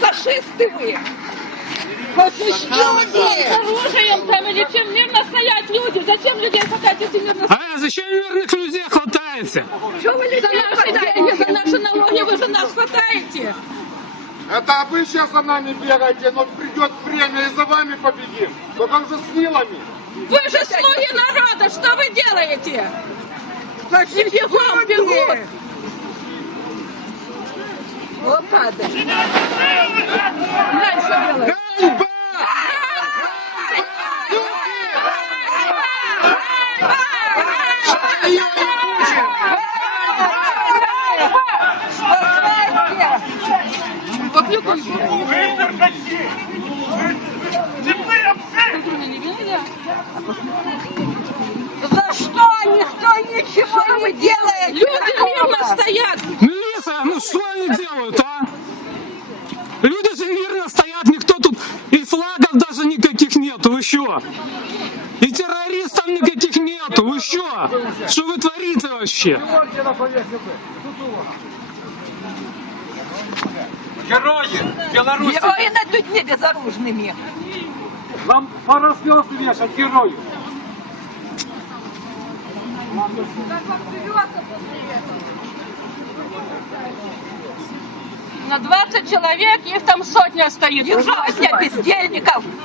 Фашисты вы! Фашисты! С оружием там или чем мирно стоять люди? Зачем людей хватать, если мирно стоять? А зачем мирных людей хватаете? Что вы за наши деньги, за наши налоги вы за нас хватаете? Это вы сейчас за нами бегаете, но придет время и за вами победим. Только уже с Нилами. Вы же слуги народа, что вы делаете? И бегом, бегут. О, падает. Глянь, что делают. Ганьба! За что? Никто ничего не делает! Люди мирно стоят. Милиция, ну что они делают, а? Люди же мирно стоят, никто тут, и флагов даже никаких нету, вы что? И террористов никаких нету, вы что? Что вы творите вообще? Герои Беларуси! Герои над людьми безоружными! Вам пора слез вешать, герою! На 20 человек, их там сотня стоит. Сотня бездельников!